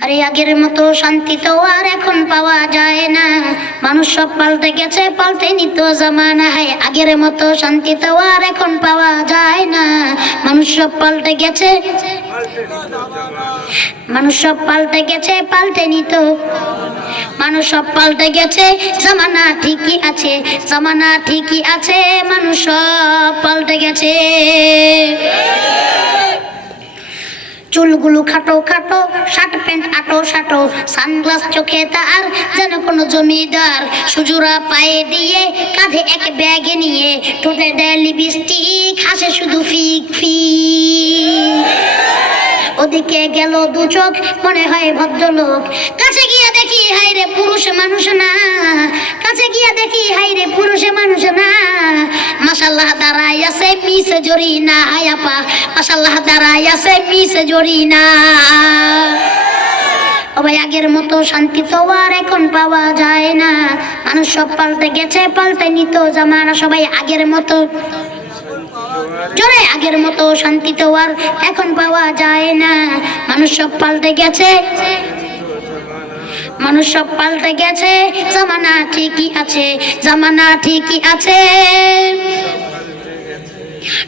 আরে আগের মতো শান্তি তো আর এখন পাওয়া যায় না। মানুষ সব পাল্টে গেছে, পাল্টে নিত জামানা। জামানায় আগের মতো শান্তি তো আর এখন পাওয়া যায় না। মানুষ সব পাল্টে গেছে, মানুষ সব পাল্টে গেছে, পাল্টে নিত। মানুষ সব পাল্টে গেছে, জামানা ঠিকই আছে, জামানা ঠিকই আছে, মানুষ সব পাল্টে গেছে। চুলগুলো খাটো খাটো, শার্ট প্যান্ট আটো সাটো, সানগ্লাস চোখে তার যেন কোনো জমিদার সুজুরা পায়ে দিয়ে কাঁধে এক ব্যাগে নিয়ে ঠোঁটে দেয় লিপস্টিক হাসে শুধু ফিক ফিক। ওদিকে গেল দু চোখ, মনে হয় ভদ্রলোক। কাছে দেখি হাই রে পুরুষ মানুষ না। কাছে গিয়ে দেখি হাই রে পুরুষ মানুষ না। মাসাল্লাহ দাঁড়াই আছে মিস জরি না হাই আপা। মাসাল্লাহ দাঁড়াই আছে মিস জরি না ও আগের মতো শান্তি তো আর এখন পাওয়া যায় না। মানুষ সব পাল্টে গেছে, পাল্টে নিত জামানা সবাই আগের মতো। জোরে আগের মতো শান্তি তো আর এখন পাওয়া যায় না। মানুষ সব পাল্টে গেছে। মানুষ সব পাল্টে গেছে। জামানা ঠিকই আছে, জামানা ঠিকই আছে।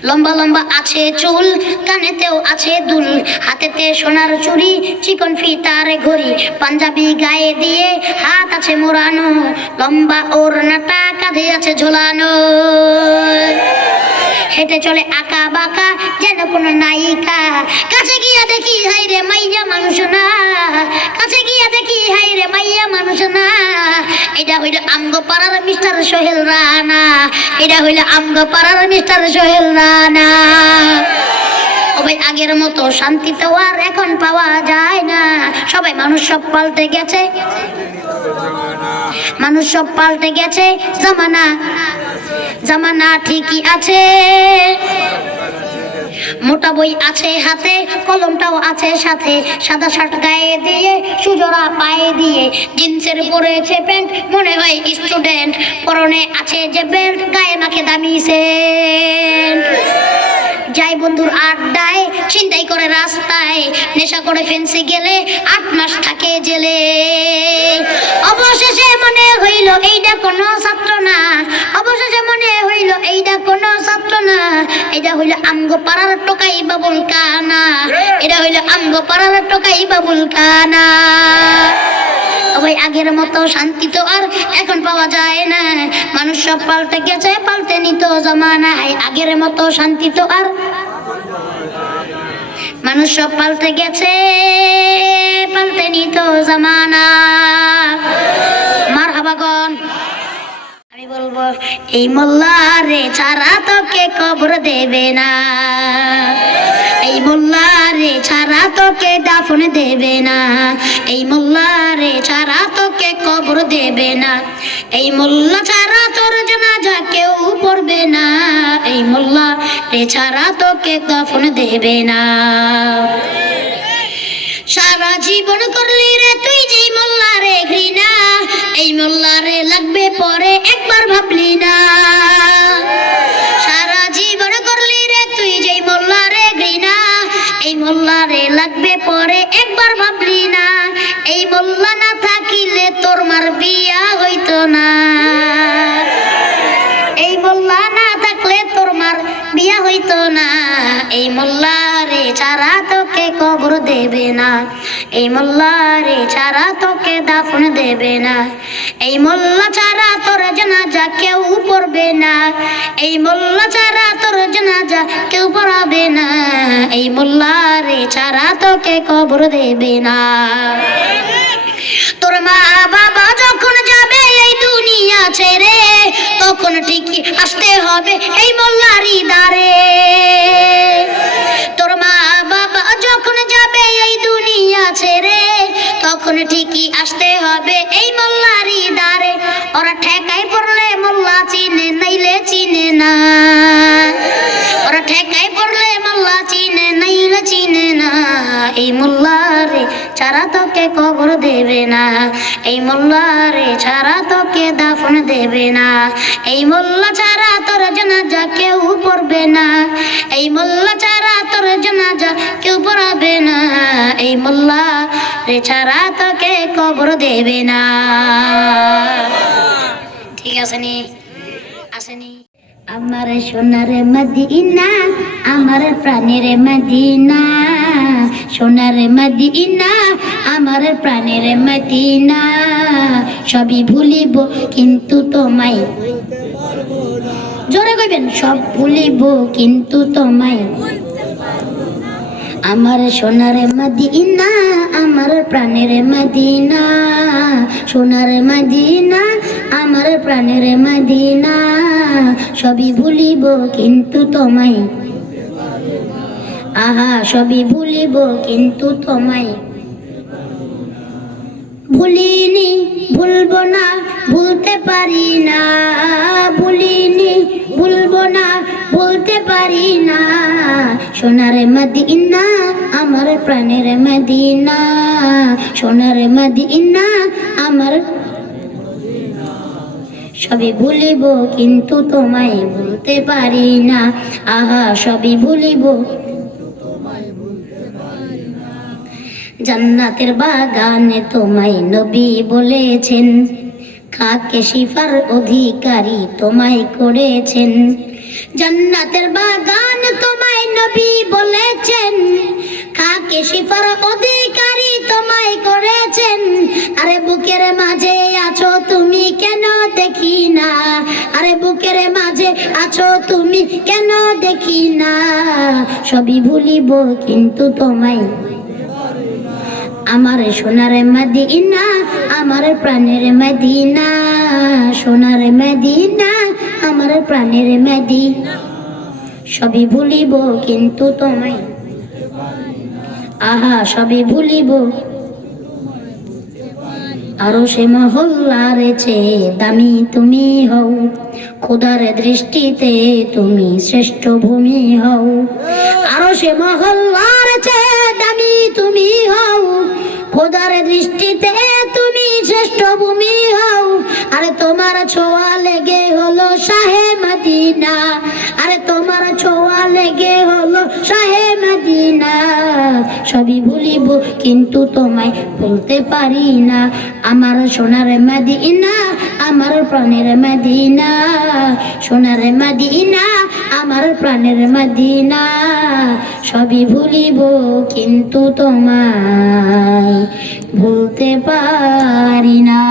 লম্বা লম্বা আছে চুল, কানেতেও আছে দুল। হাতেতে সোনার চুড়ি, চিকন ফিতার ঘড়ি। পাঞ্জাবি গায়ে দিয়ে হাত আছে মোড়ানো, লম্বা ওড়নাটা কাঁধে আছে ঝোলানো। হেঁটে চলে আঁকা বাঁকা, যেন কোনো নায়িকা। কাছে গিয়া দেখি হাই রে মাইয়া মানুষ না। কাছে গিয়া দেখি হাই রে মাইয়া মানুষ না। এটা হইল আমগো পাড়ার মিস্টার সোহেল রানা। এটা হইল আমগো পাড়ার মিস্টার সোহেল রানা। ভাই, আগের মতো শান্তি তো আর এখন পাওয়া যায় না। সবাই মানুষ সব পাল্টে গেছে। মানুষ সব পাল্টে গেছে। জামানা জামানা ঠিকই আছে। মোটা বই আছে হাতে, কলমটাও আছে সাথে। সাদা শার্ট গায়ে দিয়ে, সুজোড়া পায়ে দিয়ে। জিন্সের পরেছে প্যান্ট, মনে হয় স্টুডেন্ট পরনে আছে যে বেল্ট গায়ে মাখে দামি সেন্ট যাই বন্ধুর আড্ডায় চিন্তাই করে রাস্তায়। নেশা করে ফেন্সে গেলে আট মাস থাকে জেলে। অবশেষে মনে হইল, এইটা কোনো ছাত্র না। অবশেষে এইটা কোনো ছাত্র না এটা হইল আমগো পাড়ার টোকাই বাবুল কানা। এটা হইল আমগো পাড়ার টোকাই বাবুল কানা। ভাই আগের মতো শান্তি তো আর এখন পাওয়া যায় না। মানুষ সব পাল্টে গেছে পাল্টে নিত জমানায় আগের মতো শান্তি তো আর মানুষ সব পাল্টে গেছে পাল্টে নিত জামানা। মার হাবাগন বলব এই মোল্লারে ছাড়া তোকে কবর দেবে না। এই মোল্লারে ছাড়া তোকে দাফন দেবে না। এই মোল্লারে ছাড়া তোকে কবর দেবে না। এই মোল্লা ছাড়া তোর জানাজা কেউ পড়বে না। এই মোল্লা রে ছাড়া তোকে দাফন দেবে না। সারা জীবন করলি রে তুই যেই মোল্লা রে ঘৃণা, এই মোল্লা রে লাগবে পরে একবার ভাবলি না। সারা জীবন করলি রে তুই যেই মোল্লা রে ঘৃণা, এই মোল্লা রে লাগবে পরে একবার ভাবলি না। এই মোল্লা না থাকিলে তোর মার বিয়া হইতো না। এই মোল্লা না থাকলে তোর মার বিয়া হইতো না। এই মোল্লা রে ছাড়া তোকে কবর দেবে না। এই মোল্লা রে ছাড়া তোকে দাফন দেবে না। এই মোল্লা ছাড়া তোর জানাজা কেউ পড়বে না। এই মোল্লা ছাড়া তোর জানাজা কেউ পড়াবে না। এই মোল্লা রে ছাড়া তোকে কবর দেবে না। তোর মা বাবা যখন যাবে এই দুনিয়া ছেড়ে, তখন ঠিকই আসতে হবে এই মোল্লারি দ্বারে ঠিকই আসতে হবে এই মোল্লারি দ্বারে ওরা ঠেকাই পড়লে মোল্লা চিনে, নাইলে চিনে না। ওরা ঠেকাই পড়লে মোল্লা চিনে, নাইলে চিনে না। এই মোল্লারে ছাড়া তোকে কবর দেবে না। এই মোল্লা রে ছাড়া তোকে দাফন দেবে না। এই মোল্লা ছাড়া তোর জানাজা কেউ পড়বে না। জানাজা কেউ পড়াবে না। এই মোল্লা রে ছাড়া তোকে কবর দেবে না। ঠিক আছে নি? আসেনি আমার সোনার মদিনা, আমার প্রাণের মদিনা। সোনার মদিনা, আমার প্রাণের মদিনা। সবই ভুলিব কিন্তু তোমায়। জোরে কইবেন, সব ভুলিব কিন্তু তোমায়। আমার সোনার মদিনা, আমার প্রাণের মদিনা। সোনার মদিনা, আমার প্রাণের মদিনা। সবই ভুলিব কিন্তু তোমায়। আহা, সবই ভুলিব কিন্তু তোমায়। ভুলিনি, ভুলব না, ভুলতে পারি না। ভুলিনি, ভুলব না বলতে পারি না। সোনার মদিনা, আমার প্রাণের মদিনা। সোনার মদিনা, আমার সবই ভুলিব, কিন্তু তোমায় ভুলতে পারি না। আহা, সবই ভুলিব। জান্নাতের বাগানে তোমায় নবী বলেছেন। কাকে শিফার অধিকারী তোমায় করেছেন? জান্নাতের বাগান তোমায় নবী বলেছেন। কাকে শিফার অধিকারী তোমায় করেছেন? আরে বুকের মাঝে আছো তুমি কেন দেখি না আরে বুকের মাঝে আছো তুমি কেন দেখি না সবই ভুলিব কিন্তু তোমায়। আমার সোনার মদিনা, আমার প্রাণের মদিনা, সোনার মদিনা, আমার প্রাণের মদিনা। সবই ভুলিব কিন্তু তোমায়। আহা, সবই ভুলিব। আরও সে মহল্লার চেয়ে দামি তুমি হও। খোদার দৃষ্টিতে তুমি শ্রেষ্ঠ ভূমি হও। আরও সে মহল্লার চেয়ে দামি তুমি হও। খোদার দৃষ্টিতে তুমি শ্রেষ্ঠ ভূমি হও। আরে তোমার ছোঁয়া লেগে হলো শাহে মদিনা। আরে তোমার ছোঁয়া লেগে হলো শাহে মদিনা। সবই ভুলিব, কিন্তু তোমায় বলতে পারি না। আমার সোনার মদিনা, আমার প্রাণের মদিনা। সোনার মাদিনা আমার প্রাণের মাদিনা সবই ভুলিব কিন্তু তোমায় ভুলতে পারি না।